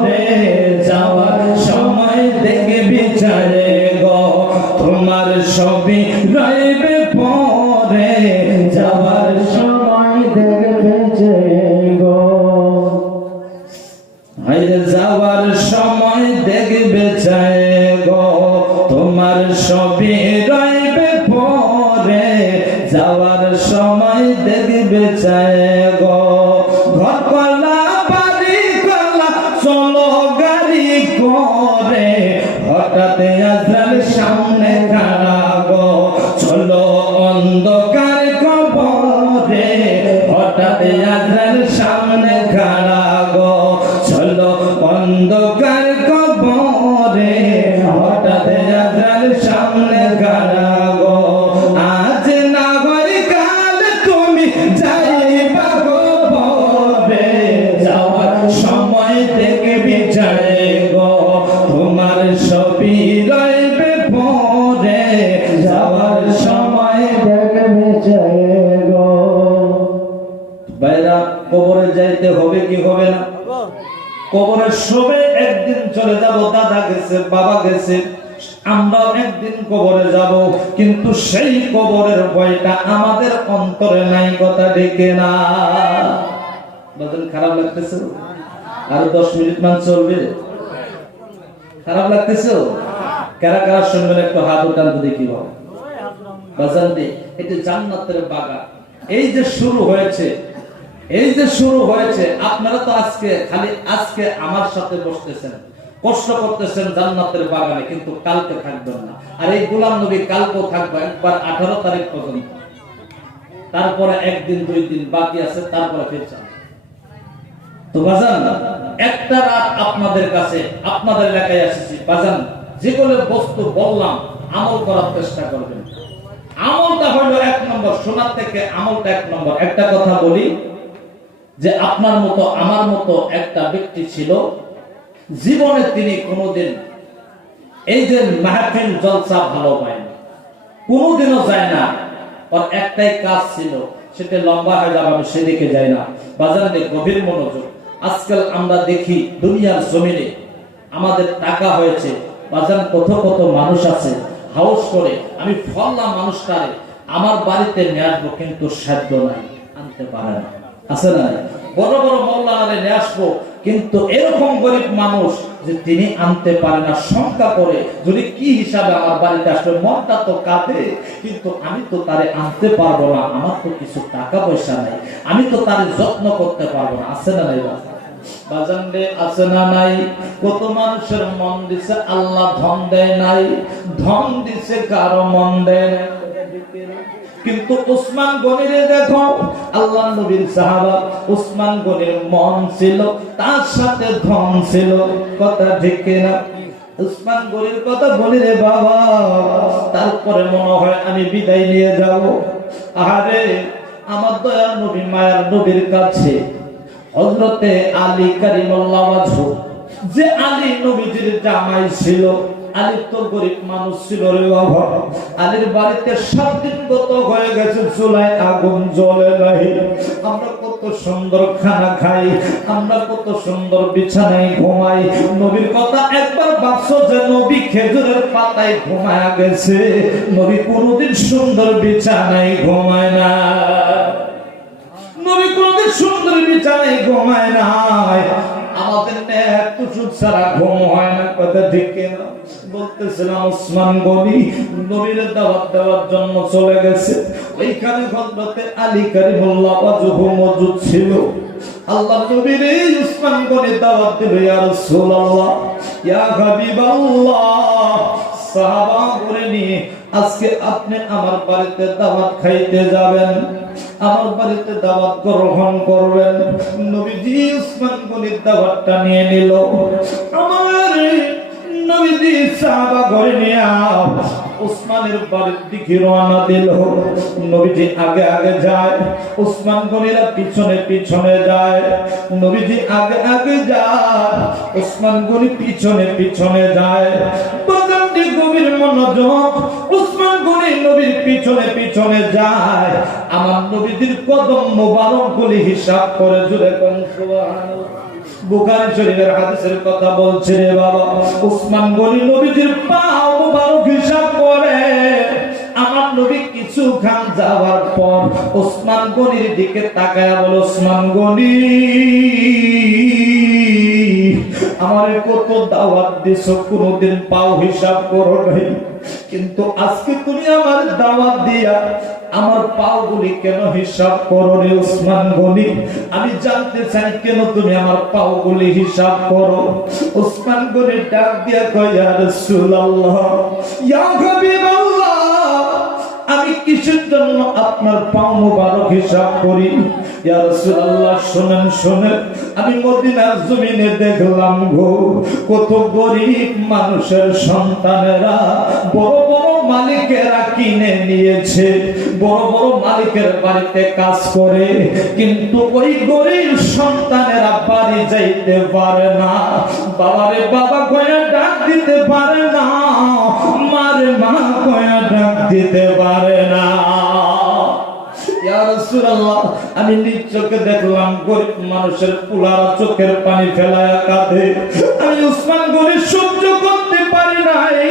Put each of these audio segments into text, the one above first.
পরে যাওয়ার সময় দেখবি চারে গো। তোমার ছবি রইবে পরে। কবরে সবে একদিন চলে যাব, দাদা গেছে, বাবা গেছে। আমরা একদিন কবরে যাব, কিন্তু সেই কবরের ভয়টা আমাদের অন্তরে নাই, কথা ডেকে না। খারাপ লাগতেছে? আরও দশ মিনিট মান চলবে। খারাপ লাগতেছে? কারা কারা শুনবেন, একটু হাত উঠান তো দেখি বাবা বাজানটি এটি জান্নাতের বাগান। এই যে শুরু হয়েছে এই যে শুরু হয়েছে, আপনারা তো আজকে খালি আজকে আমার সাথে বসতেছেন, কষ্ট করতেছেন জান্নাতের বাগানে, কিন্তু কালকে থাকবেন না। আর এই গোলাম নবী কালকেও থাকবে একবার আঠারো তারিখ পর্যন্ত। তারপরে একদিন, দুই দিন বাকি আছে, তারপরে ফিরছেন তো বাজান, একটা রাত আপনাদের কাছে, আপনাদের এলাকায় এসেছি বাজান যেগুলো বস্তু বললাম, আমল করার চেষ্টা করবেন। আমলটা হলো এক নম্বর, সোনার থেকে আমলটা এক নম্বর। একটা কথা বলি যে আপনার মতো, আমার মতো একটা ব্যক্তি ছিল। জীবনে তিনি কোনোদিন এই যে মাহফিল জলসা ভালো পায়নি কোনোদিনও যায় না। ওর একটাই কাজ ছিল, সেটা লম্বা হয়ে যাবে, আমি সেদিকে যাই না। বাজারে গভীর মনোযোগ। আজকাল আমরা দেখি দুনিয়ার জমিনে আমাদের টাকা হয়েছে, বাজার কত কত মানুষ আছে, হাউস করে, আমি ফললাম মানুষটারে, আমার বাড়িতে নিয়ে আসব কিন্তু সাধ্য নাই, আনতে পারে না। আছে না বড় বড় মৌলানারে নিয়ে আসব। কিন্তু এরকম গরিব মানুষ যে তিনি আনতে পারে না, শঙ্কা করে, যদি কি হিসাবে আমার বাড়িতে আসবে? মনটা তো কাঁদে। কিন্তু আমি তো তারে আনতে পারব না, আমার তো কিছু টাকা পয়সা নাই। আমি তো তারে যত্ন করতে পারব না। আছে না নাই আছে না নাই? কত মানুষের মন আল্লাহ ধন দেয় নাই। ধন দিছে, কারও মন দেয় নাই। কিন্তু উসমান গনিরে দেখো, আল্লাহ নবীর সাহাবা উসমান গনির মন ছিল, তার সাথে ধন ছিল, কথা ঠিক না উসমান গনির কথা বলি রে বাবা, তারপরে মনে হয় আমি বিদায় নিয়ে যাব। আহারে, আমার দয়ার নবী মায়ার নবীর কাছে হজরতে আলী কারিমুল্লাহ যে আলী নবীজির জামাই ছিল আলী তো গরিব মানুষ ছিল রে বাবা। আলীর বাড়িতে সাত দিন গত হয়ে গেছে, চুলায় আগুন জ্বলে নাই। আমরা কত সুন্দর খানা খাই, আমরা কত সুন্দর বিছানায় ঘুমাই। নবীর কথা একবার ভাবছ যে নবী খেজুরের পাতায় ঘুমায় গেছে? নবী কোনোদিন সুন্দর বিছানায় ঘুমায় না। নবী কোনদিন সুন্দর বিছানায় ঘুমায় নাই। আমাদের সারা ঘুম হয় না। কথা ঠিক বলতেছিলাম, ওসমান গনি নবীর দাওয়াত দেওয়ার জন্য চলে গেছে। ওইখানে হযরতে আলী কারিমুল্লাহ ওয়াজহু মজুদ ছিল। আল্লাহ নবীর উসমান গনি দাওয়াত দিল, ইয়া রাসূলুল্লাহ, ইয়া হাবিবাল্লাহ। সাহাবা করে নিয়ে, আজকে আপনি আমার বাড়িতে দাওয়াত খাইতে যাবেন। আমার বাড়িতে দাওয়াত গ্রহণ নবীজি উসমান গনির দাওয়াতটা নিয়ে নিল। আমার নবীজি সাহাবা ঘরে নিয়ে বাড়ির দিকে রওনা দিল। নবীজি আগে আগে যায়, উসমান গনিরা পিছনে পিছনে যায়। নবীজি আগে আগে যায়, উসমান গনি পিছনে পিছনে যায়। বাজানটি গভীর মনোযোগ, উসমান গনি নবীর পিছনে পিছনে যায়। আমার নবীজির কদম মোবারক গুলি হিসাব করে জুড়ে কোন, সুবহানাল্লাহ। শরীফের হাদিসের কথা বলছে রে বাবা, উসমান গনি নবীজির পাও মুবারক হিসাব করে। আমার নবী কিছু খান যাওয়ার পর ওসমান গনির দিকে তাকায় বল ওসমান গনি! আমারে কত দাওয়াত দিছ, কোনদিন পাও হিসাব করো নাই। কিন্তু আজকে তুমি আমার দাওয়াত দিয়া আমার পাওগুলি কেন হিসাব করো রে ওসমান গনি? আমি জানতে চাই কেন তুমি আমার পাওগুলি হিসাব করো? ওসমান গনি ডাক দিয়া কয়, ইয়া রাসূলুল্লাহ, ইয়া হাবিবাল্লাহ, আমি কিসের জন্য আপনার পাও মুবারক হিসাব করি? ইয়া রাসূলুল্লাহ, শুনেন শুনেন, আমি মদিনার জমিনে দেখলাম গো, কত গরিব মানুষের সন্তানেরা বড় বড় মালিকেরা কিনে নিয়েছে, বড় বড় মালিকের বাড়িতে কাজ করে, কিন্তু ওই গরিব সন্তানেরা বাড়ি যাইতে পারে না। বাবারে বাবা কয়া ডাক দিতে পারে না, মারে মা কয়া ডাক দিতে পারে না। আমি নিজ চোখে দেখলাম গরিব মানুষের পুলার চোখের পানি ফেলায় কাঁদে। আমি উসমান গনি সহ্য করতে পারি নাই।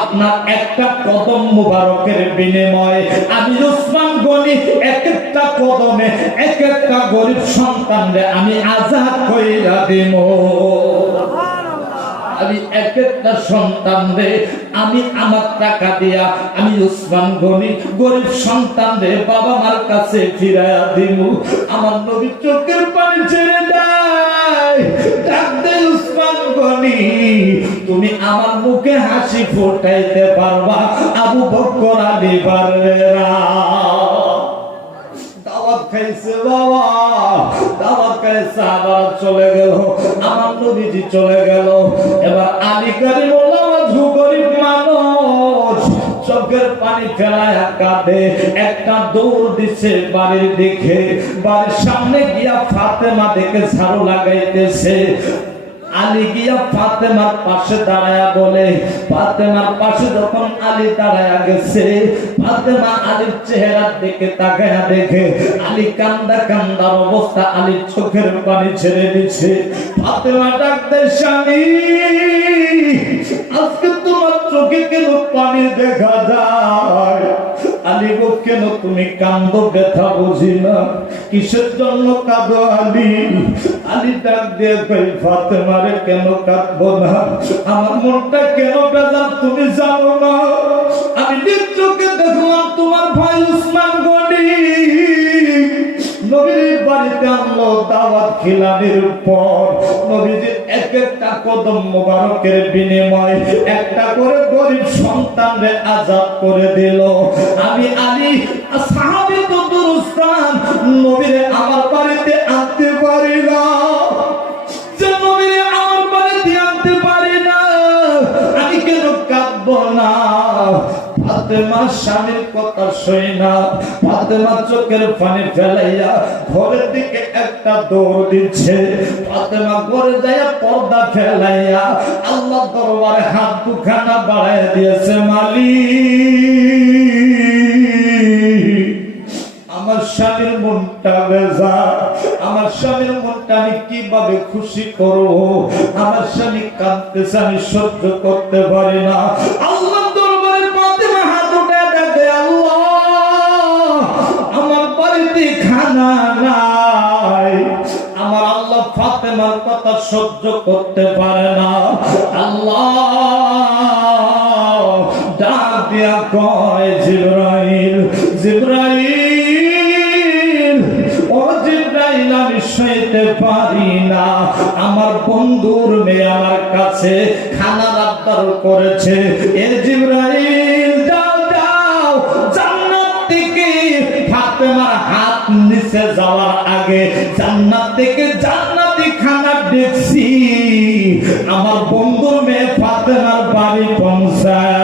আপনার একটা কদম মোবারকের বিনিময়ে আমি উসমান গনি এক একটা কদমে এক একটা গরিব সন্তানরে আমি আজাদ কইরা দিব আমি এক একটা সন্তান রে। আমি আমার টাকা দিয়া আমি উসমান গনি, গরিব সন্তান রে, বাবা মার কাছে ফিরাইয়া দিব আমার নবী চোখের পানি ছেড়ে দেয়। ডাক দে উসমান গনি, তুমি আমার মুখে হাসি ফোটাইতে পারবা। আবু বকর আলী পারবে এবার আলী কারিমুল্লাহ গরিব মানুষ, চোখের পানি ফেলায় কাঁদে, একটা দৌড় দিছে বাড়ির দিকে, বাড়ির সামনে গিয়া ফাতেমা দেখে ঝাড়ু লাগাইতেছে। আলী গিয়া ফাতেমার পাশে দাঁড়ায়া বলে, ফাতেমার পাশে যখন আলী দাঁড়ায়া গেছে, ফাতেমা আলীর চেহারার দিকে তাকায়া দেখে, আলী কান্দা কান্দার অবস্থা আলীর চোখের পানি ছেড়ে দিচ্ছে ফাতেমা ডাক স্বামী, আজকে তোমার চোখে কেন পানি দেখা যায়? আলী গো কেন তুমি কান্দ ব্যথা বুঝি না। কিসের জন্য কাঁদ আলী? আলী ডাক দিয়ে কই, ফাতেমারে কেন কাঁদবো না? আমার মনটা কেন বেজার তুমি জানো না? আমি নিজ চোখে দেখলাম তোমার ভাই উসমান গনি। নবীর বাড়িতে আনলো দাওয়াত খিলানির পর নবীজির এক একটা কদম মোবারকের বিনিময় একটা করে গরিব সন্তানরে আজাদ করে দিল। আমি আলী, সাহাবি তো দুরুস্তান, নবীরে আমার বাড়িতে আনতে পারি না। ফাতেমা স্বামীর কথা শুই না। ফাতেমা চোখের পানি ফেলাইয়া ঘরের দিকে একটা দৌড় দিচ্ছে। ফাতেমা ঘরে যাইয়া পর্দা ফেলাইয়া আল্লাহ দরবারে হাত দুখানা বাড়াই দিয়েছে, মালিক। আমার স্বামীর মনটা বেজা আমার স্বামীর মনটা আমি কীভাবে খুশি করব? আমার স্বামী কাঁদতেছে, আমি সহ্য করতে পারি না। সহ্য করতে পারে না। আল্লাহ ডাক দিয়া কয়, জিব্রাইল জিব্রাইল, ও জিব্রাইল, আমি সইতে পারি না। আমার বন্ধুর মেয়ে আমার কাছে খানা আবদার করেছে। এ জিব্রাইল, যাও যাও, জান্নাত থেকে ফাতেমার হাত নিচে যাওয়ার আগে জান্নাত থেকে জান্নাতি খানা দেখছি। আমার বন্ধুর মেয়ে ফাতেমার বাড়ি পৌঁছায়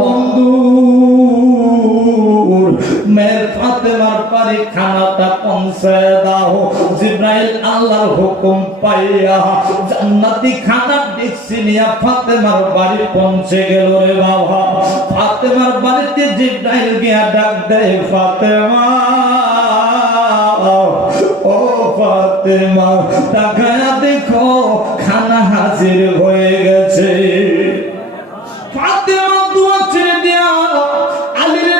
বন্ধুর মেয়ের ফাতেমার বাড়ি খানাটা পৌঁছায় দাও জিব্রাইল আল্লাহর হুকুম পাইয়া জান্নাতি খানা দেখছি নিয়া ফাতেমার বাড়ি পৌঁছে গেল রে বাবা। ফাতেমার বাড়িতে জিব্রাইল গিয়া ডাক দেয় ফাতেমা! ফাতেমা তাকায়া দেখো খানা হাজির হয়ে গেছে। ফাতেমা দুয়া ছেড়ে দিয়া আলীর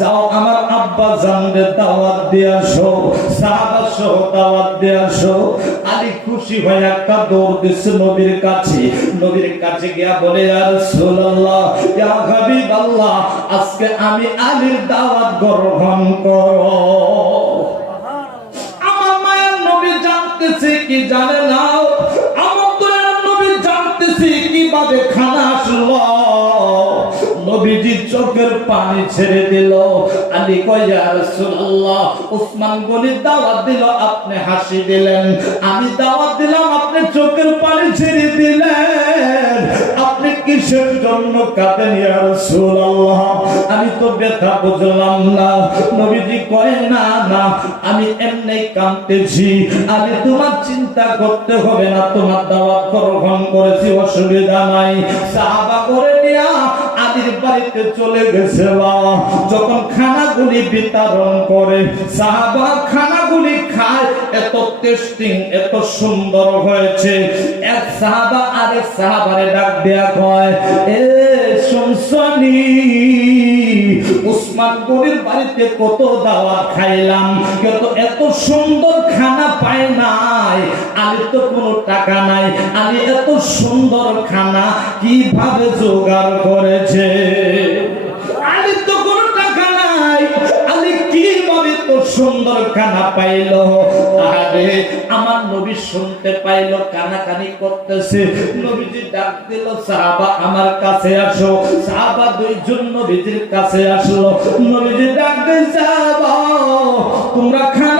যাও আমার আব্বা জানরে দাওয়াত দিয়ে আসো, সাহাবা সহ দাওয়াত দিয়ে আসো। আলী খুশি হয়ে একটা দৌড় দিচ্ছে নবীর কাছে। নবীর কাছে গিয়া বলে আর রাসূলুল্লাহ, ইয়া হাবিবাল্লাহ, আজকে আমি আলীর দাওয়াত গ্রহণ করো জানতেছে কি জানে না আমার দয়ার নবী জানতেছি কীভাবে খানা আসলো নবীজি চোখের পানি ছেড়ে দিল। আলী কয়া রাসূলুল্লাহ, উসমান গনি দাওয়াত দিল, আপনি হাসি দিলেন। আমি দাওয়াত দিলাম, আপনি চোখের পানি ছেড়ে দিলেন। আপনি কিসের জন্য কাঁদেন, ইয়া রাসূলুল্লাহ? আমি তো ব্যথা বুঝলাম না। নবীজি কয়, না না, আমি এমনি কাঁদতেছি। আমি তোমার চিন্তা করতে হবে না, তোমার দাওয়াত গ্রহণ করেছি, অসুবিধা নাই। সাহাবা করে নিয়া বাড়িতে চলে গেছে যখন খানাগুলি বিতরণ করে, সাহাবা খানাগুলি খায়, এত টেস্টিং এত সুন্দর হয়েছে। এক সাহাবা আরেক সাহাবারে ডাক দেয়া হয় এ শুনছনি? উসমান গনির বাড়িতে কত দাওয়া খাইলাম, কিন্তু এত সুন্দর খানা পায় নাই। আলি তো কোনো টাকা নাই। আলি এত সুন্দর খানা কীভাবে জোগাড় করেছে? কীভাবে তো সুন্দর কানা পাইল। আরে, আমার নবী শুনতে পাইলো কানাকানি করতেছে। নবীজি ডাক দিল, সাহাবা আমার কাছে আসো। সাহাবা দুইজন নবীজির কাছে আসলো। নবীজি ডাক দিল সাহাবা, তোমরা খানা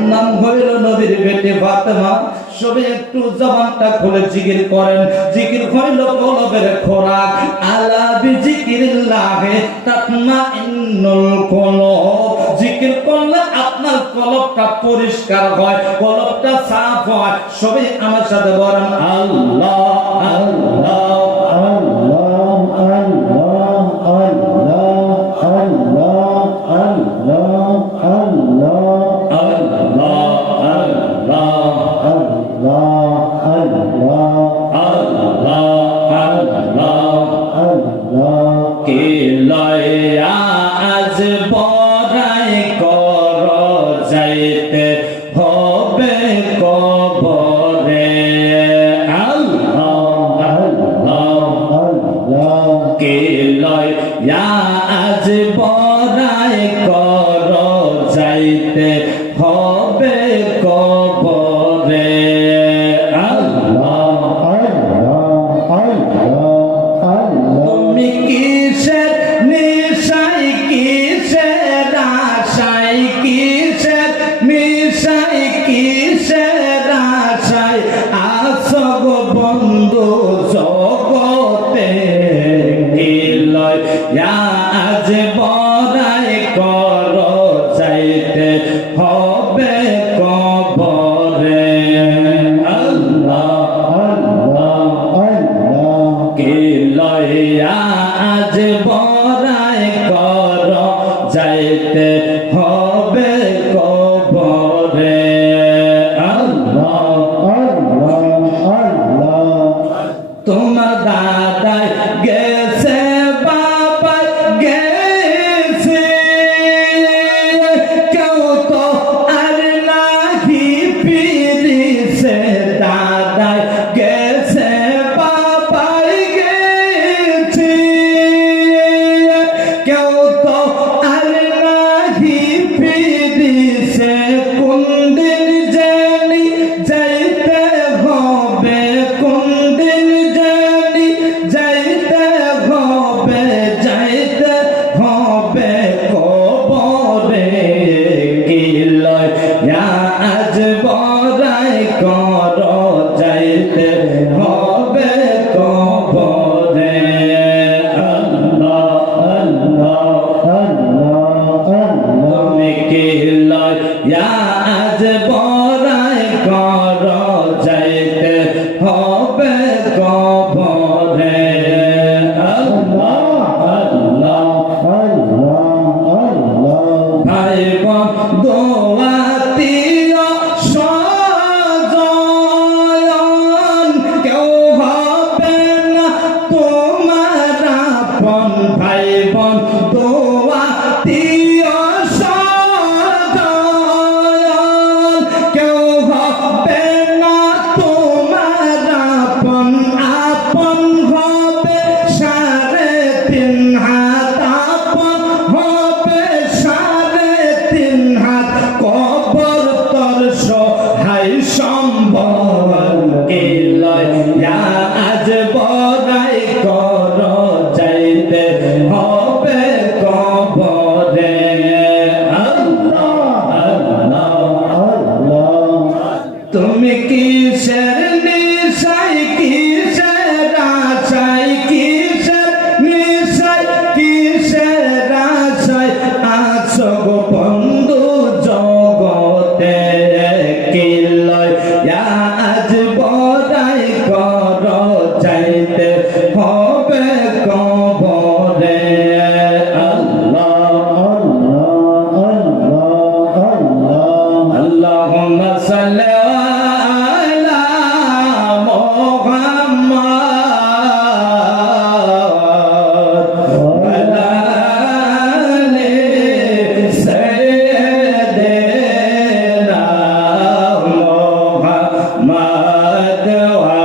নাম হইল নবীর বেটে ফাতেমা। সবে একটু জবানটা খুলে জিকির করেন। জিকির হইল কলবের খোরাক। আলা তাতমা ইন্নুল কলব। জিকির করলে আপনার কলবটা পরিষ্কার হয়, কলবটা সাফ হয়। সবে আমার সাথে বলেন, আল্লাহ আল্লাহ আল্লাহ। know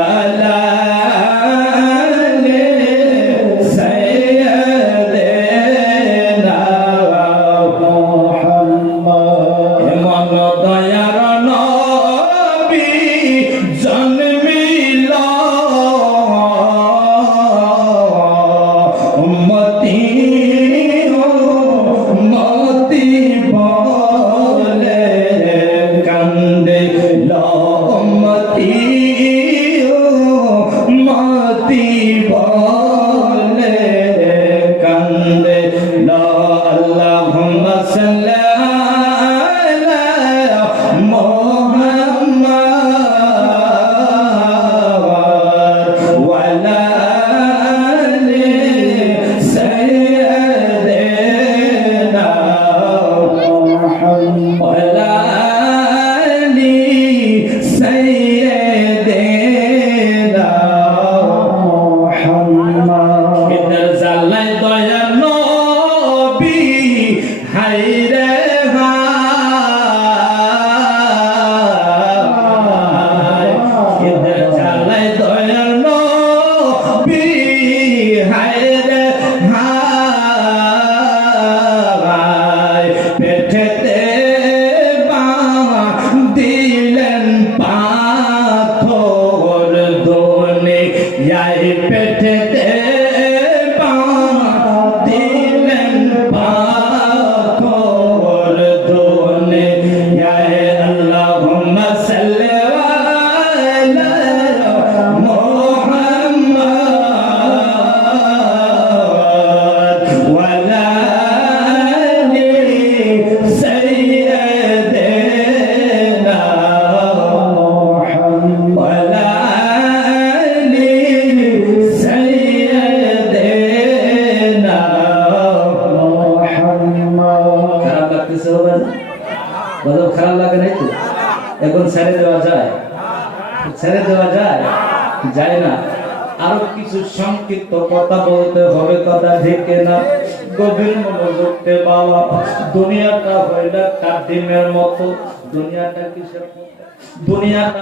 দুনিয়াটা হইলে কাদ্দিমের মতো দুনিয়াটা কিসের মতো? দুনিয়াটা